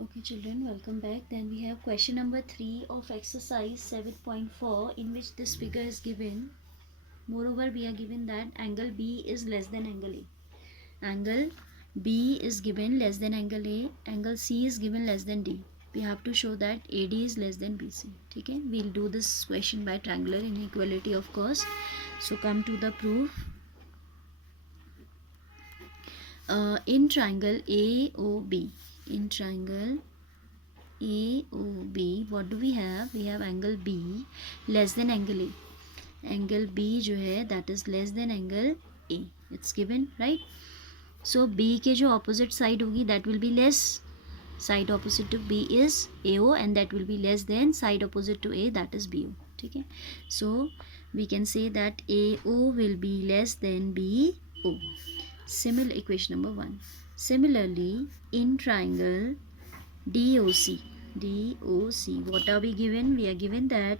Okay, children, welcome back. Then we have question number 3 of exercise 7.4, in which this figure is given. Moreover, we are given that angle B is less than angle A. Angle B is given less than angle A. Angle C is given less than D. We have to show that AD is less than BC. Okay, we'll do this question by triangular inequality, of course. So come to the proof. In triangle AOB, in triangle AOB, what do we have? We have angle B less than angle A. Angle B जो है that is less than angle A. It's given, right? So B के जो opposite side होगी that will be less. Side opposite to B is AO and that will be less than side opposite to A, that is BO. ठीक है? So we can say that AO will be less than BO. Similar equation number 1. Similarly, in triangle DOC, what are we given? We are given that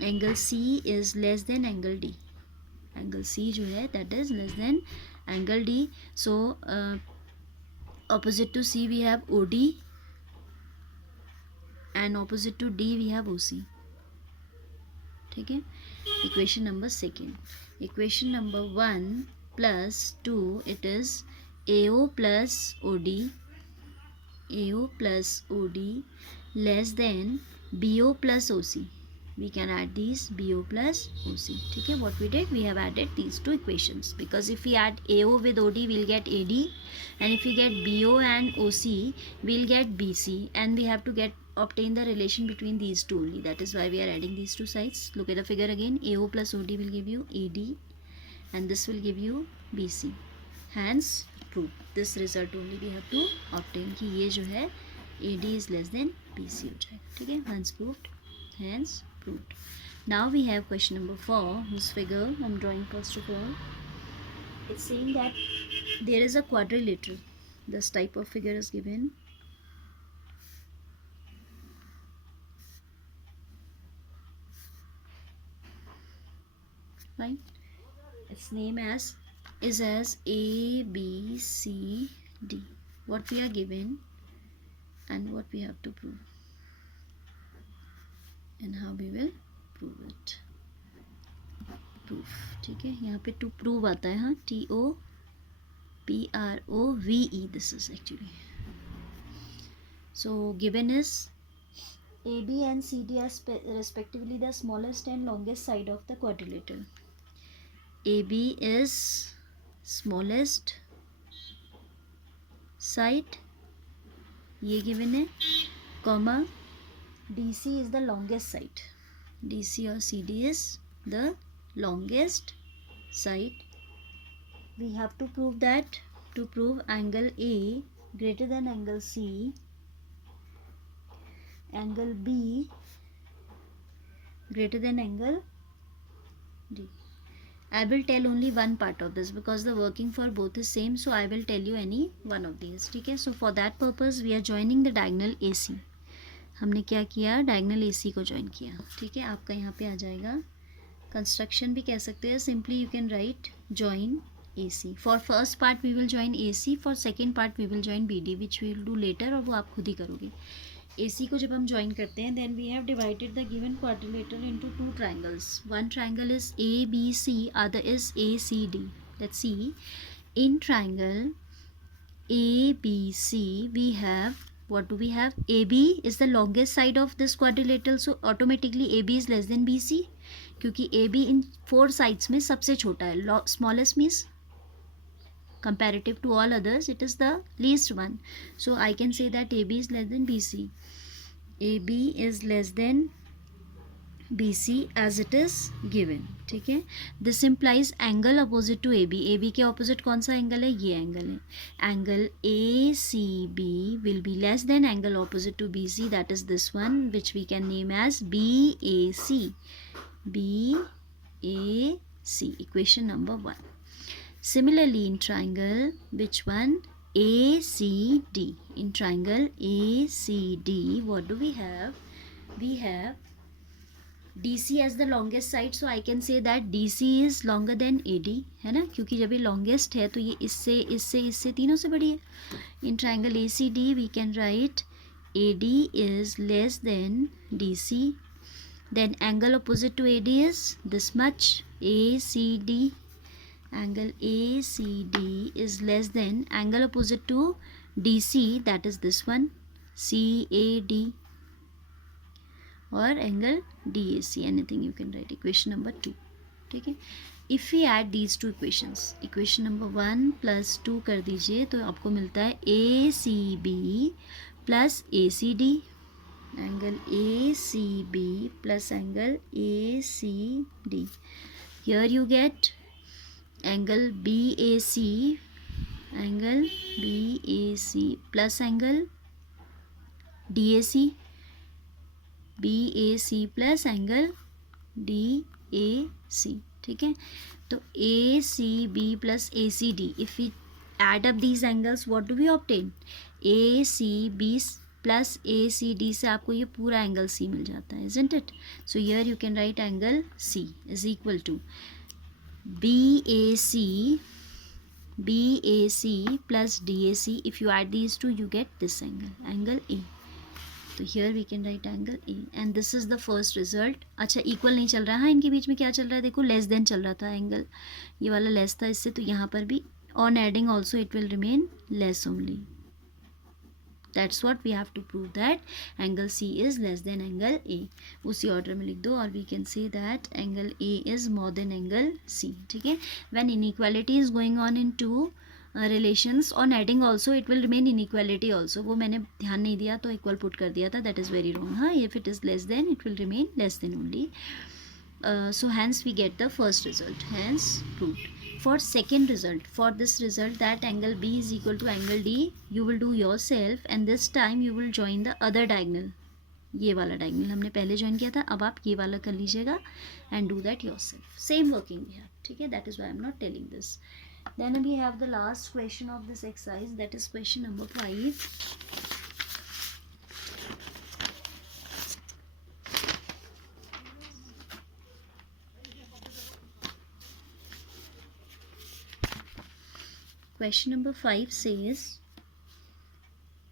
angle C is less than angle D. Angle C जो है that is less than angle D. So opposite to C we have OD and opposite to D we have OC. ठीक है? Equation number 2. Equation number 1 plus 2, it is AO plus OD. AO plus OD less than BO plus OC. We can add these BO plus OC. Okay, what we did, we have added these two equations, because if we add AO with OD we'll get AD, and if we get BO and OC we'll get BC, and we have to obtain the relation between these two only. That is why we are adding these two sides. Look at the figure again. AO plus OD will give you AD and this will give you BC. Hence proof. This result only we have to obtain कि ये जो है AD is less than BC हो जाएगा. ठीक है? Hence proved. Hence proved. Now we have question number 4, whose figure I'm drawing first of all. It's saying that there is a quadrilateral. This type of figure is given. Fine. Its name is as A, B, C, D. What we are given and what we have to prove and how we will prove it. Proof. ठीक है? यहाँ पे to prove आता है. हाँ, TOPROVE. This is actually. So given is AB and CD are respectively the smallest and longest side of the quadrilateral. AB is smallest side, ये given है, comma DC is the longest side. DC or CD is the longest side. We have to prove that. To prove angle A greater than angle C, angle B greater than angle D. I will tell only one part of this because the working for both is same, so I will tell you any one of these. ठीक है? So for that purpose we are joining the diagonal AC. हमने क्या किया? Diagonal AC को join किया. ठीक है? आपका यहाँ पे आ जाएगा. कंस्ट्रक्शन भी कह सकते हैं. Simply you can write join AC. For first part we will join AC, for second part we will join BD, which we will do later, और वो आप खुद ही करोगे. AC को जब हम ज्वाइन करते हैं, then we have divided the given quadrilateral into 2 triangles. One triangle is ABC, other is ACD. Let's see. In triangle ABC we have, what do we have? AB is the longest side of this quadrilateral, so automatically AB is less than BC, क्योंकि AB इन 4 sides में सबसे छोटा है. Smallest means comparative to all others it is the least one, so I can say that AB is less than BC. AB is less than BC as it is given. ठीक है? This implies angle opposite to AB. AB के opposite कौन सा angle है? ये angle है. Angle ACB will be less than angle opposite to BC, that is this one, which we can name as BAC. BAC. Equation number 1. Similarly in triangle, which one? ACD. In triangle ACD, what do we have? We have DC as the longest side, so I can say that DC is longer than AD, है ना? क्योंकि जब ये longest है तो ये इससे तीनों से बड़ी है. In triangle ACD we can write AD is less than DC. Then angle opposite to AD is this much, ACD. Angle ACD is less than angle opposite to DC, that is this one, CAD, or angle DAC, anything you can write. Equation number 2. ठीक है. If we add these two equations, equation number 1 plus 2 कर दीजिए तो आपको मिलता है ACB plus ACD, angle ACB plus angle ACD. Here you get angle BAC, angle BAC plus angle DAC, BAC plus angle DAC. ठीक है. तो ACB plus ACD, if we add up these angles, what do we obtain? ACB plus ACD से आपको ये पूरा angle C मिल जाता है, isn't it? So here you can write angle C is equal to BAC plus DAC. If you add these two, you get this angle, angle A. तो here we can write angle A, and this is the first result. अच्छा, equal नहीं चल रहा है, इनके बीच में क्या चल रहा है देखो, लेस देन चल रहा था एंगल, ये वाला लेस था इससे, तो यहाँ पर भी on adding also it will remain less only. That's what we have to prove, that angle C is less than angle A. उसी ऑर्डर में लिख दो, और we can say that angle A is more than angle C. ठीक है. When inequality is going on in two relations on adding also it will remain inequality also. वो मैंने ध्यान नहीं दिया तो इक्वल पुट कर दिया था, दैट इज़ वेरी रॉन्ग. हाँ, if it is less than it will remain less than only. So hence we get the first result, hence proved. For second result, for this result that angle B is equal to angle D, you will do yourself, and this time you will join the other diagonal. ये वाला diagonal हमने पहले join किया था, अब आप ये वाला कर लीजिएगा and do that yourself. Same working we have. ठीक है. That is why I am not telling this. Then we have the last question of this exercise, that is question number 5. Question number 5 says,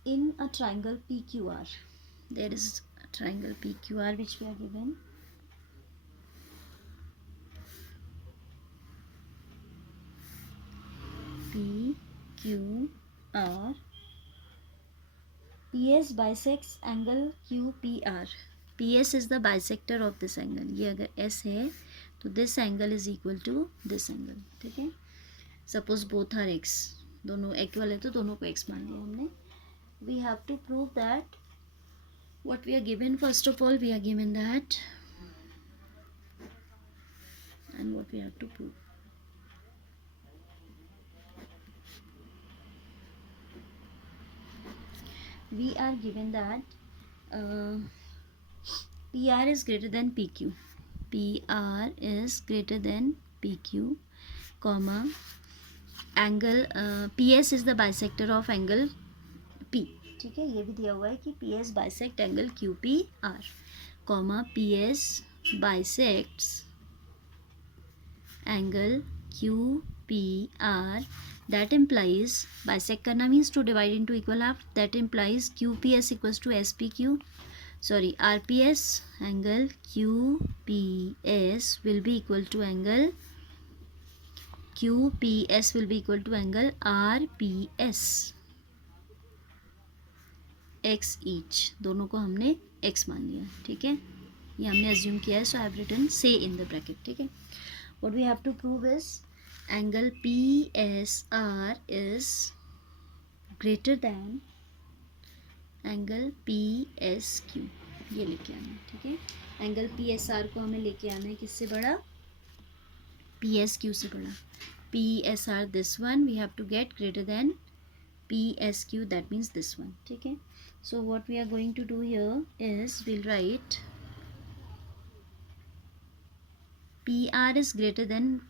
in a triangle PQR, there is a triangle PQR which we are given. PQR, PS bisects angle QPR. PS is the bisector of this angle. ये अगर S है तो this angle is equal to this angle. ठीक है. Suppose both are x, दोनों equal है तो दोनों को x मान लिया हमने. We have to prove that what we are given. First of all, we are given that, and what we have to prove. We are given that PR is greater than PQ. PR is greater than PQ, comma, angle PS is the bisector of angle P. ठीक है. ये भी दिया हुआ है कि PS bisect angle QPR, comma, PS bisects angle QPR. That implies, bisect करना means to divide into equal half. That implies QPS equals to SPQ. Sorry, RPS angle QPS will be equal to angle QPS will be equal to angle RPS. X each, दोनों को हमने X मान लिया. ठीक है. ये हमने assume किया है, so I have written say in the bracket. ठीक है. What we have to prove is angle PSR is greater than angle PSQ. ये लेके आना है. ठीक है. एंगल PSR को हमें लेके आना है किससे बड़ा, PSQ से बड़ा. PSR this one we have to get greater than PSQ, that means this one. ठीक है. So what we are going to do here is we'll write PR is greater than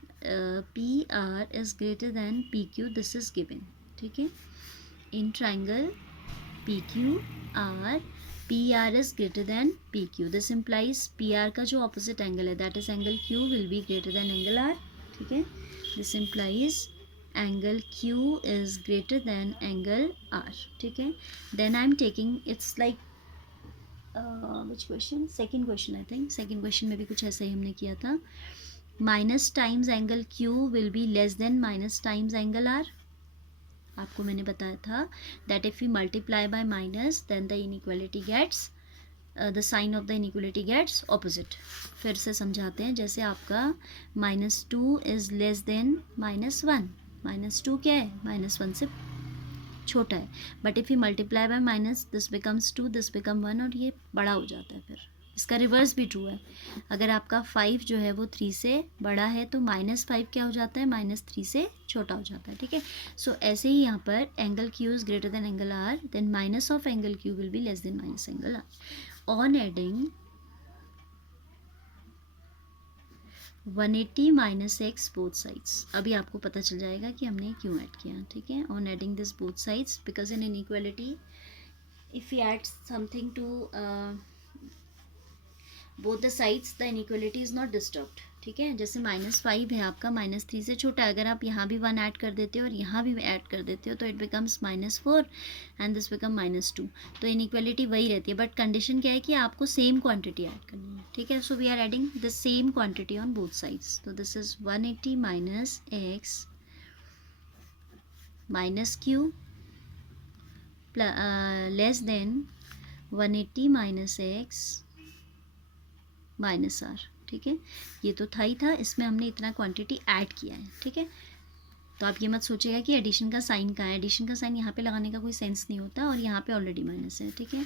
PQ. This is given. ठीक है. In triangle PQR, PR is greater than PQ. This implies PR का जो opposite angle है, that is angle Q, will be greater than angle R. ठीक है. This implies angle Q is greater than angle R. ठीक है. Then I am taking, it's like which question, second question I think, second question में भी कुछ ऐसा ही हमने किया था. Minus times angle Q will be less than minus times angle R. आपको मैंने बताया था that if you multiply by minus then the inequality gets the sign of the inequality gets opposite. फिर से समझाते हैं. जैसे आपका -2 इज़ लेस देन -1. -2 क्या है? -1 से छोटा है. But if you multiply by minus this becomes 2, this become 1 और ये बड़ा हो जाता है. फिर इसका रिवर्स भी ट्रू है. अगर आपका 5 जो है वो 3 से बड़ा है तो -5 क्या हो जाता है? -3 से छोटा हो जाता है. ठीक है. सो ऐसे ही यहाँ पर angle Q is greater than angle R, then minus of angle Q will be less than minus angle R. On adding 180 minus X both sides. अभी आपको पता चल जाएगा कि हमने क्यों ऐड किया. ठीक है. On adding this both sides because in inequality if you add something to both the sides the inequality is not disturbed. ठीक है. जैसे -5 है आपका, -3 से छोटा है. अगर आप यहाँ भी 1 ऐड कर देते हो और यहाँ भी ऐड कर देते हो तो it becomes -4 and this become -2. तो इनइक्वालिटी वही रहती है. बट कंडीशन क्या है कि आपको सेम क्वांटिटी ऐड करनी है. ठीक है. So we are adding the same quantity on both sides. तो this is 180 minus x minus q less than 180 minus x minus r. ठीक है. ये तो था ही था, इसमें हमने इतना क्वांटिटी ऐड किया है. ठीक है. तो आप ये मत सोचिएगा कि एडिशन का साइन कहाँ है. एडिशन का साइन यहाँ पे लगाने का कोई सेंस नहीं होता और यहाँ पे ऑलरेडी माइनस है. ठीक है.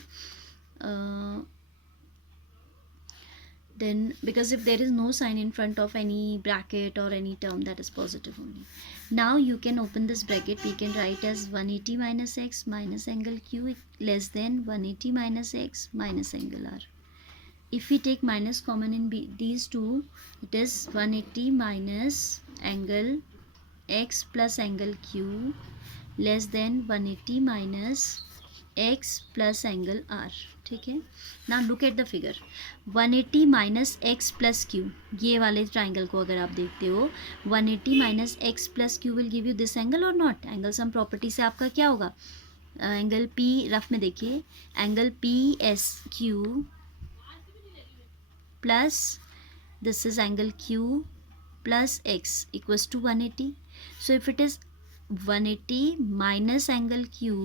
Then because if there is no sign in front of any bracket और any term that is positive only. Now you can open this bracket. We can write as 180 minus x minus angle q less than 180 minus x minus angle r. If we take minus common in these two, it is 180 minus angle x plus angle q less than 180 minus x plus angle r. ठीक है. Now look at the figure. 180 minus x plus q, ये वाले triangle को अगर आप देखते हो 180 minus x plus q will give you this angle or not? Angle sum property से आपका क्या होगा? एंगल p, रफ में देखिए, angle P S Q plus this is angle q plus x equals to 180. So if it is 180 minus angle q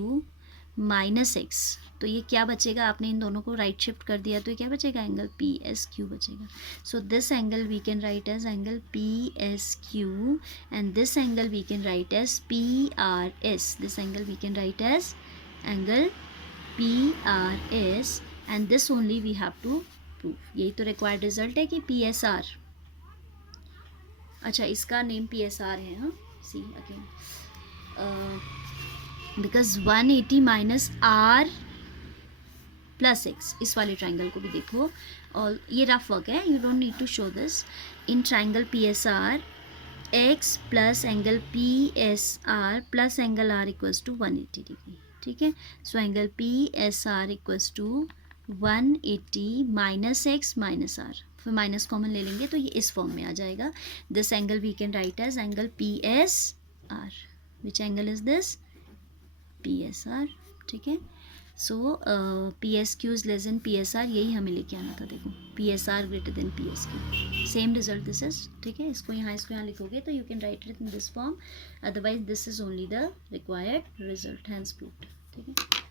minus x, तो ये क्या बचेगा? आपने इन दोनों को राइट शिफ्ट कर दिया तो ये क्या बचेगा? एंगल पी एस क्यू बचेगा. So this angle we can write as angle P S Q and this angle we can write as P R S. This angle we can write as angle P R S and this only we have to. यही तो required result है कि PSR. अच्छा, इसका name PSR है. हाँ, see again because 180 minus r plus x. इस वाले ट्राइंगल को भी देखो और ये रफ वर्क है, you don't need to show this. In triangle PSR x plus angle PSR plus angle r equals to 180 degree. ठीक है. So angle PSR equals to 180 minus x minus r. फिर minus common ले लेंगे तो ये इस form में आ जाएगा. This angle we can write as angle PSR. Which angle is this? PSR. ठीक है. So PSQ is less than PSR. यही हमें लेके आना था. देखो, PSR greater than PSQ. Same result this is. ठीक है. इसको यहाँ लिखोगे तो you can write it in this form. Otherwise this is only the required result. Hence proved. ठीक है.